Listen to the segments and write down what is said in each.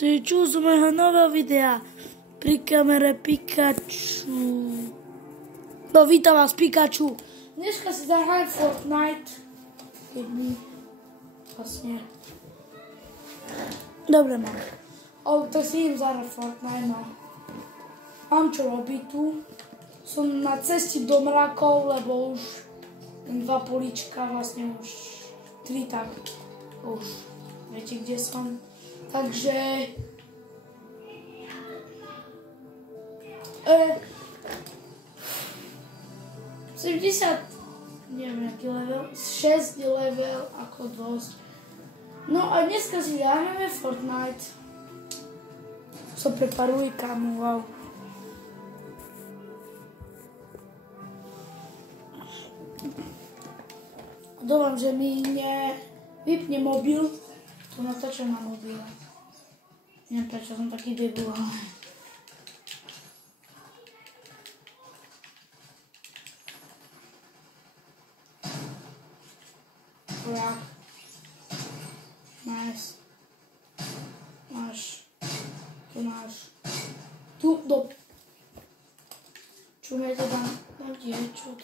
Čujú z mojho nového videa pri kamere Pikachu. No, vítam vás, Pikachu. Dneska si zahrajem Fortnite. Vlastne. Dobre, mám. Tak si idem zahrať Fortnite, no. Mám čo robiť tu. Som na ceste do mrakov, lebo už dva políčka, vlastne už 3 tak. Už viete, kde som. Takže 70, neviem aký level, 6 level ako dosť. No a dneska si dáme Fortnite. So preparuj kamu, wow. Dúfam, že mi nevypne mobil. Tu natáčam na mobile. Neviem prečo som taký debil. Chorák. Nice. Máš. Tu máš. Tu do... Čumejte tam. Tam ti je čo.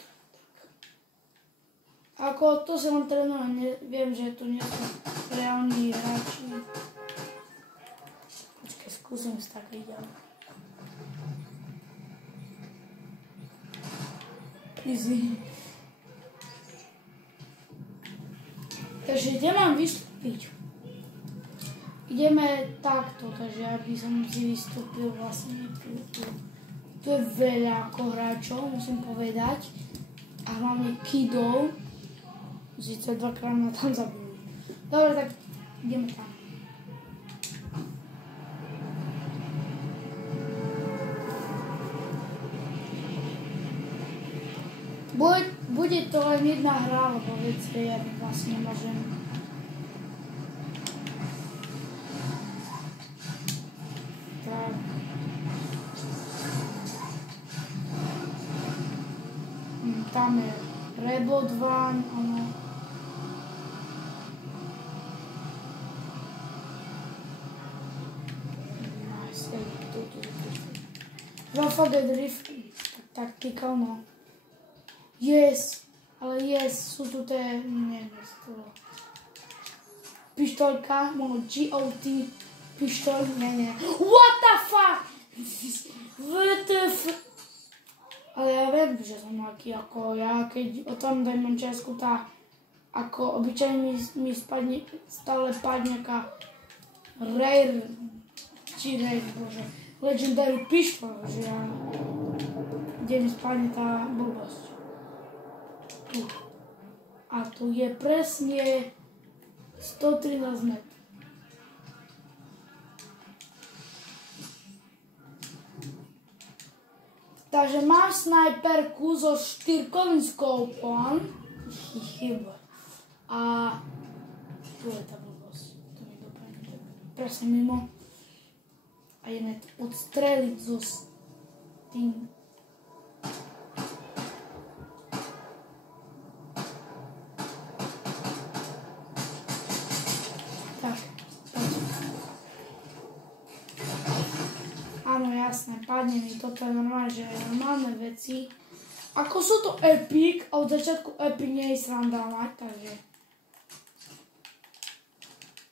Ako to sa len trénujem, viem, že tu nie sú reálni hráči. Počkaj, skúsim si tak ďalej. Easy. Takže kde mám vystúpiť? Ideme takto, takže aby som si vystúpil vlastne tu. Tu je veľa ako hráčov, musím povedať. A hlavne kidov. Sice dvakrát ma tam zabili. Dobre, tak ideme tam. Bude to len jedna hra, lebo viete, ja vlastne môžem. Tak. Tam je Rebel 2, ono. Rafa de Drift, taktika, no. Yes, ale yes, sú tu tie, neviem, pištolka, GOT, pištol, nie. What the fuck? WTF? Ale ja viem, že som aký ako ja, keď o tom dajme Česku, tak ako obyčajne mi spadne, stále padne nejaká rare, či rare, bože. Legendary pištol, že ja, kde mi spadne tá blbosť. Tu. A tu je presne 113 metrov. Takže mám snajperku so 4-kovým skopom. Chyba. A tu je tá blbosť. To mi dopadne presne mimo. A ideme to odstreliť so tým. Tak, poď. Áno, jasné, padne mi toto je normálne, že normálne veci. Ako sú to epic, a od začiatku epic nie je sranda mať, takže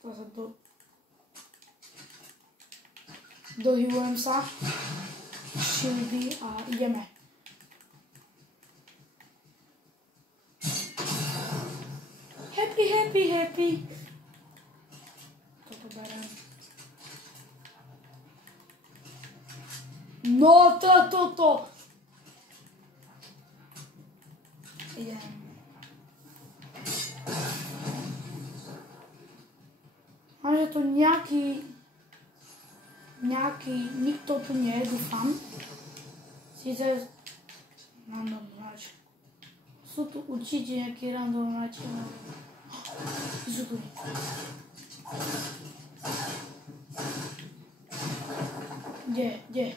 to sa to... Dohybujem sa, shieldy a ideme. Happy. Toto berem. No toto. Idem. Mám, že tu nikto tu nie je, dúfam. Sice random hráč. Sú tu určite nejakí random hráči. Sú tu. Kde?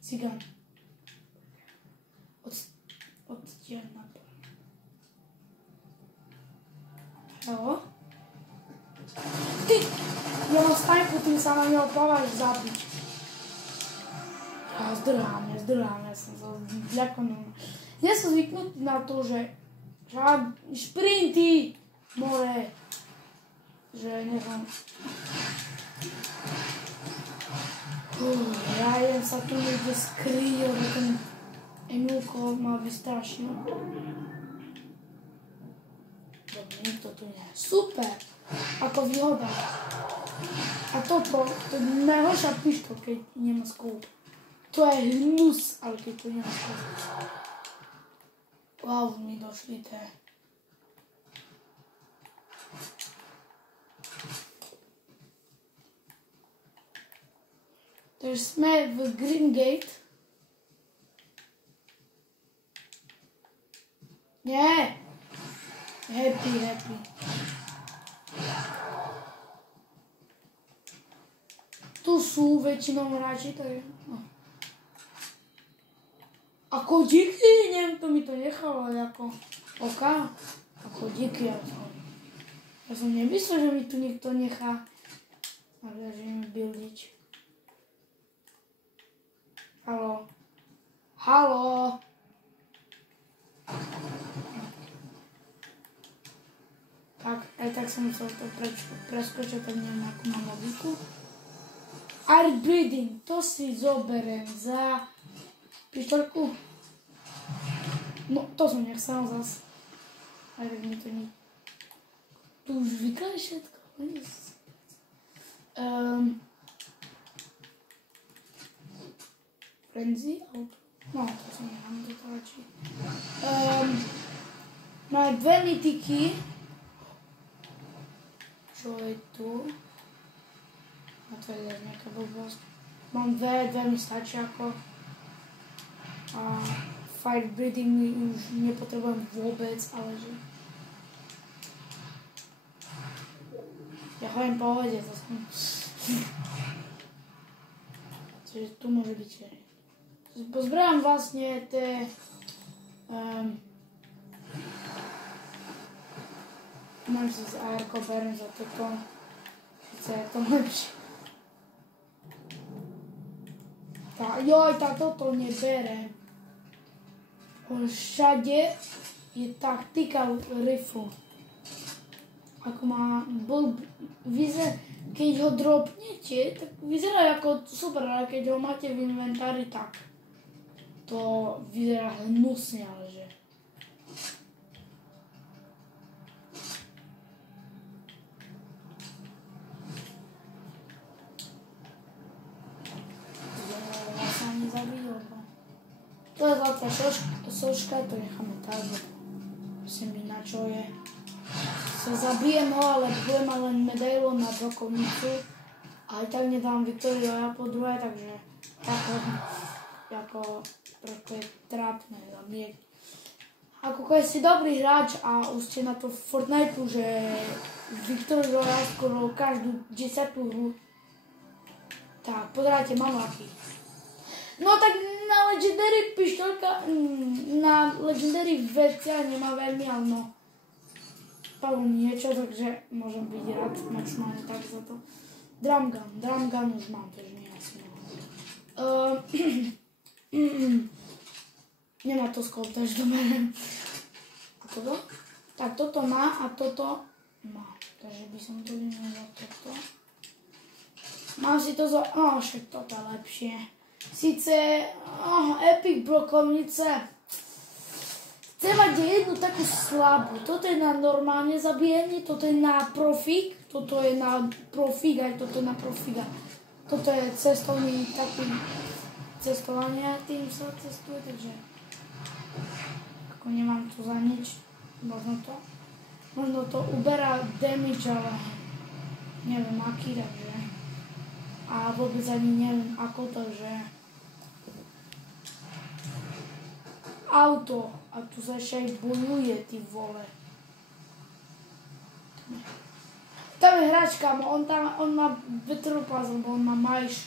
Cigán. Odtiaľ na to. Hello? Ty! Ja mal snajpu, tým sa na neho plávaš zabiť. Ja zdrhám, ja som to zľakonul. Ja som zvyknutý na to, že šprinty, more, že neviem. Ja idem sa tu niekde skryť, lebo ten Emilko ma vystrašil. Dobre, nikto tu nie. Super! Ako výhoda. A toto, to je najhoršia pištol, keď nemá skôr. To je hnus, ale keď to nemá skôr. Wow, mi došli tie. Takže sme v Green Gate. Nie. Happy. Tu sú väčšinou hráči, to je... No. Ako díky, neviem, to mi to nechalo, ako... Oka? Ako díky, ja som nemyslel, že mi tu nikto nechá. Ale že ideme buildiť. Haló. Tak, aj tak som musel to preskočiť, tak neviem, akú mám logiku. Air breathing, to si zoberiem za pištolku. No, to som nechcel zas. Aj tak mi to nie. Tu už vyklaj všetko. Frenzy, auto. No, to som nechám do toho radšej. Máme dve mytiky. Čo je tu? A to je nejaká blbosť. Mám dve mi stačí ako. A fire breathing už nepotrebujem vôbec, ale že... Ja chodím po vode, to som... Čiže tu môže byť... Pozberám vlastne tie... Môžem si z AR-ko berem za toto. Sice je to lepšie. Toto neberem. Všade je taktika rifle. Ako má keď ho dropnete, tak vyzerá ako super, ale keď ho máte v inventári, tak to vyzerá hnusne, ale že... To je zlatá soška, to necháme tak, prosím mi na čo je. Sa zabijem ho, ale budem mať len medailon na brokovnicu. A aj tak nedám Viktoriu a ja po druhé, takže ako trošku je trápne zabieť. Ako keď si dobrý hráč a už ste na to v Fortniteu, že Viktoriu a skoro každú 10. hru. Tak, pozerajte, mám aký. No tak na Legendary pištolka, na Legendary vecia nemá veľmi, ale no. Padlo niečo, takže môžem byť rád maximálne tak za to. Drumgun už mám, takže nie asi nemá to skop, takže to berem. A toto? Tak toto má a toto má. Takže by som to vymenil toto. Mám si to za... No, však toto je lepšie. Sice... Epic brokovnice. Chcem mať jednu takú slabú. Toto je na normálne zabíjanie, toto je na profík, toto je na profík, aj toto na profíka. Toto je cestovný taký cestovanie, tým sa cestuje, takže ako nemám tu za nič, možno to uberá damage, ale neviem aký, takže a vôbec ani neviem ako to, že auto a tu sa ešte aj bojuje, ty vole. Tam je hračka, on má vetropas, lebo on má majš.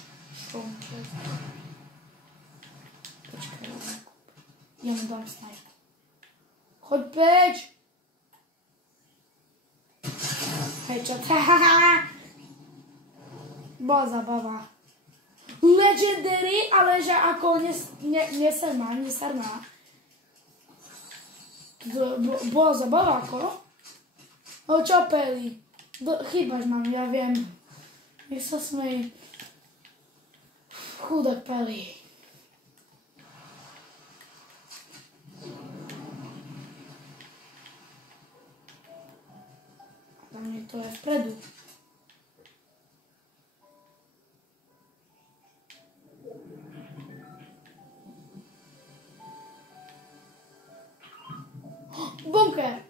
Počkaj, ja mu dám snajpu. Choď preč! Headshot, hahaha! bola zabava. Legendary, ale že ako nesarná. Bola zabava ako? O čo, Peli? Chýbaš nám, ja viem. Nech sa smej. Chudák Peli. Tam niekto je vpredu. Bunker!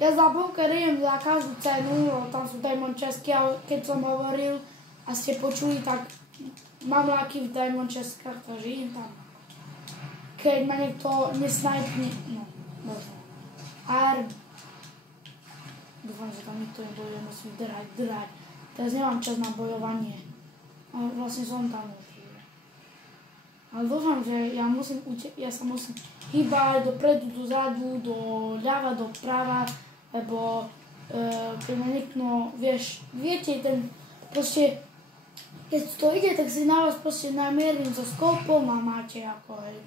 Ja za bunker idem za každú cenu, tam sú Diamond Chestky, ale keď som hovoril a ste počuli, tak mám ľaky v Diamond Chestkách, takže idem tam. Keď ma niekto nesnajpne, no, možno. AR. Dúfam, že tam nikto nebojuje, musím drať. Teraz nemám čas na bojovanie. Ale vlastne som tam už. Ale dúfam, že ja sa musím hýbať dopredu, dozadu, doľava, doprava, lebo keď ma niekto, viete, ten proste, keď to ide, tak si na vás proste namierim so skopom a máte ako, hej,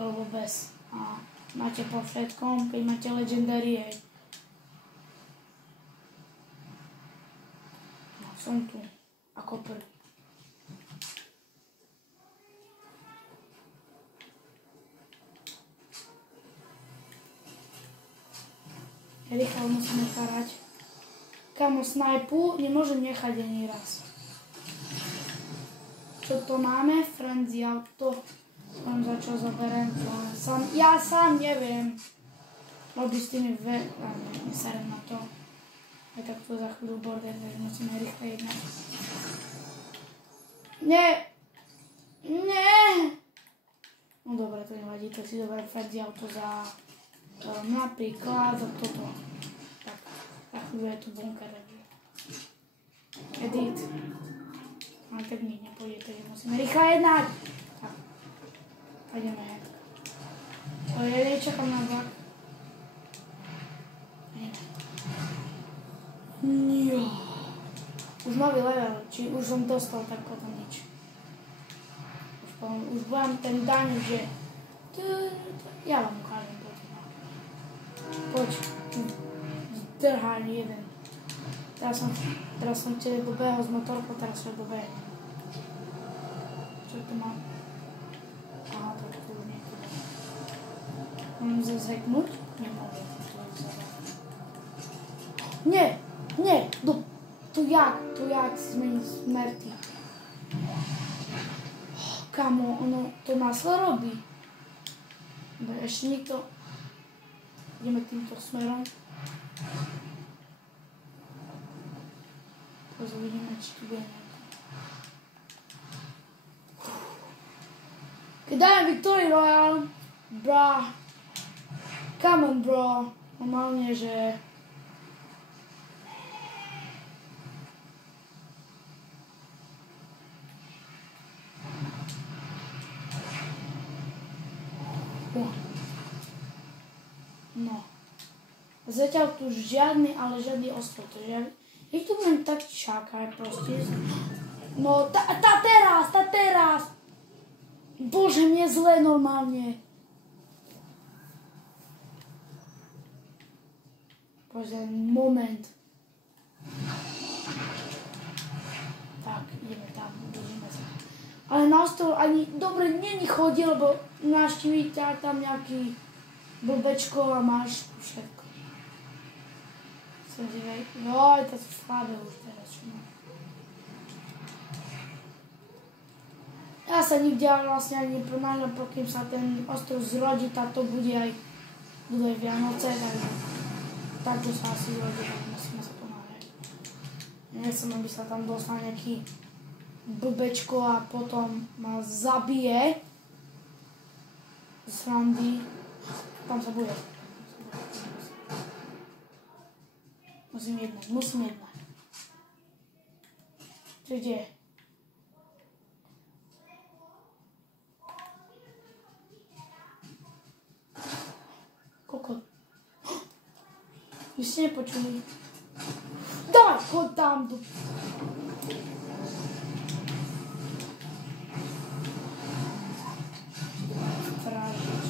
alebo bez. A máte po všetkom, keď máte legendary, hej. No, som tu, ako prvý. Rýchlo musíme karať. Kamo, snajpu nemôžem nechať ani raz. Čo to máme? Frenzy auto. Som za čo zoberiem. Ja sám neviem. Robí s tými neserem na to. Aj tak to za chvíľu border, takže musíme rýchle jednať. Nie! No dobre, to nevadí, to si zoberiem Frenzy auto za napríklad za toto. Tak, za chvíľu je tu bunker. Edit. Ale tak mi nepôjde, takže musíme rýchle jednať. Tak, pôjdeme. Čakám na vlak. Jo. Už nový level, či už som dostal, tak potom nič. Už budem ten daň, že ja vám ukážem. Poď, drháň jeden. Teraz som tebe dobehol z motorkou, teraz sa dobehne. Čo tu mám? Aha, to tu už niekde. Môžem zazreknúť? Nemôžem. Nie, tu jak si zmení smrti. Kamo, ono to maslo robí. Ešte niekto... Ideme týmto smerom. Teraz uvidíme, či tu bude nejaké. Keď dáme Victory Royale, bra. Come on, bro. Normálne, že... No. Zatiaľ tu žiadny ostrov. Ich tu budem tak čakať proste. No, teraz. Bože, mne zle normálne. Bože, moment. Tak, ideme tam, držíme sa. Ale na ostrov ani dobre není chodí, lebo navštíviť tam nejaký blbečko a máš všetko. Som zivej. Joj, to sú slabé už teraz. Ja sa nikde vlastne ani neponáhľam, pokým sa ten ostrov zrodí, tak to bude aj Vianoce, tak to sa asi zrodí, tak musíme sa ponáhľať. Nechcem, aby sa tam dostal nejaký blbečko a potom ma zabije z srandy. Tam sa bude. Musím jednať. Čo kde je? Kokot. Vy ste nepočuli. Daj, choď tam. Fražič.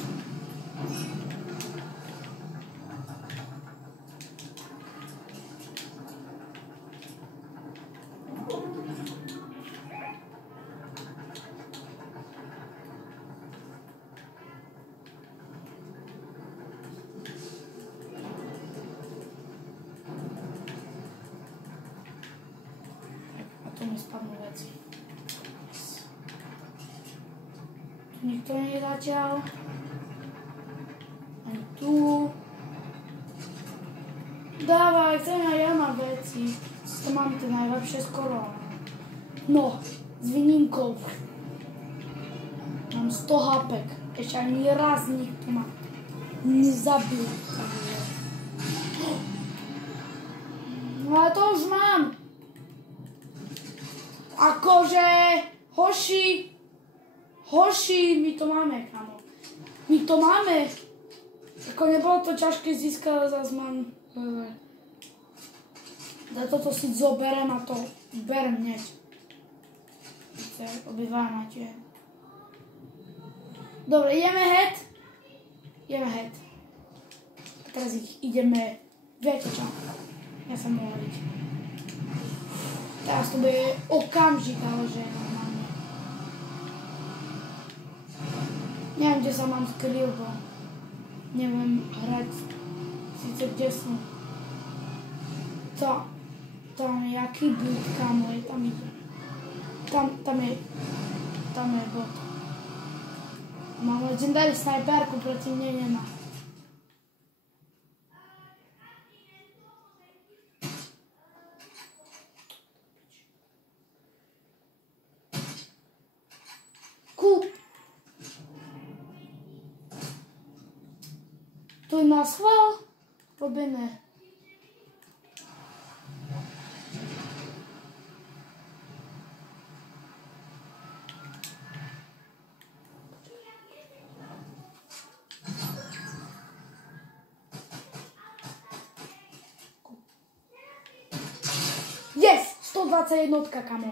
Tu mi spadnú veci. Nikto nie je zatiaľ. Ani tu. Dávaj, chcem aj ja mám veci. To mám tie najlepšie skoro. No, s výnimkou. Mám 100 hapek. Ešte ani raz nikto ma nezabil. No ale to už mám. Akože, hoši, my to máme, kamo. My to máme. Ako nebolo to ťažké získať, ale zase mám... Za toto si zoberem a to berem hneď. Obidva máte. Dobre, ideme head. Teraz ich ideme... Viete čo? Ja sa môžem hovoriť. Teraz to bude okamžik, ale že normálne. Neviem, kde sa mám skryl, bo neviem hrať. Sice kde som. Tam je jaký build, kamo, je tam ide. Tam je bot. Mám legendary snajperku, proti mne nemá. Tu je na schvál robené. Yes! 121, kamo.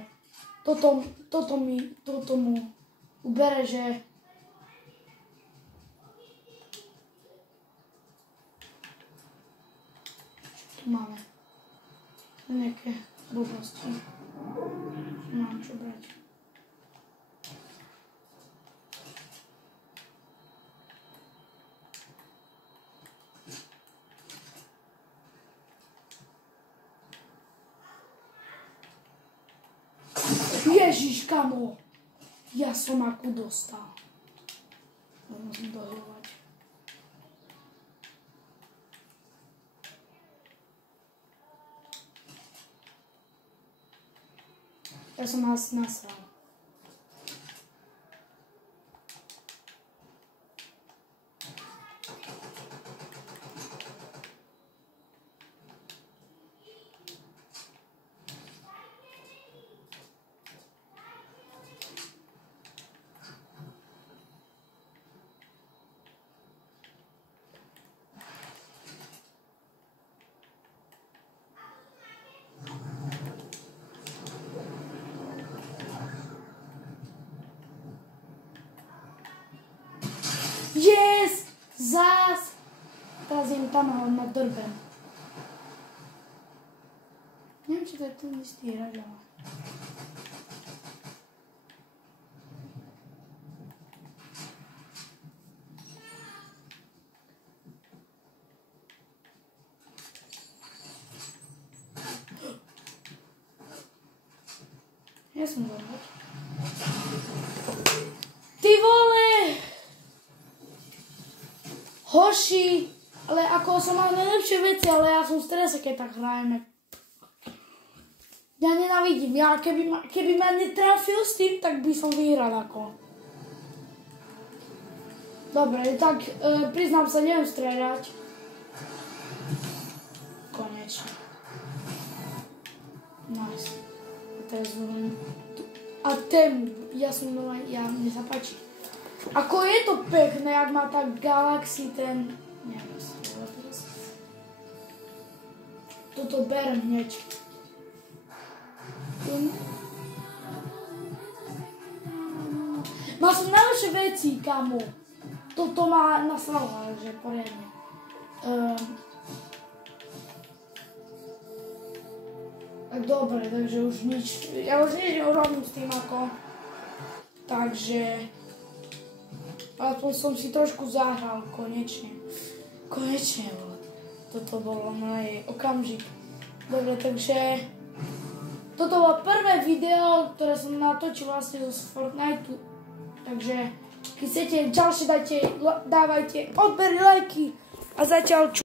Toto mu ubere, že... Máme nejaké blbosti. Mám čo brať. Ježiš, kamo! Ja som akú dostal. Musím dohľovať. Ja som asi nasral. Yes! Zás! Teraz idem tam ho na drbem. Neviem, či to je ten istý hráč, ale... Ja som dobrý. Ty vole! Hoši! Ale ako som mal najlepšie veci, ale ja som v strese, keď tak hrajeme. Ja nenávidím. Ja keby ma netrafil s tým, tak by som vyhral ako. Dobre, tak priznám sa, neviem strieľať. Konečne. Nice. A teraz zvolím. A tému. Ja som normálne, mne sa páči. Ako je to pekné, jak má tá Galaxy ten... Neviem, sa to teraz. toto berem hneď. Mal som najlepšie veci, kamo. Toto má nasralo, že poriadne. Tak dobre, takže už nič. Ja už nič neurobím s tým ako. Takže... Aspoň som si trošku zahral, konečne. Konečne, vole. Toto bolo môj okamžik. Dobre, takže... Toto bolo prvé video, ktoré som natočil vlastne zo Fortniteu. Takže, keď chcete ďalšie, dávajte odbery, lajky a zatiaľ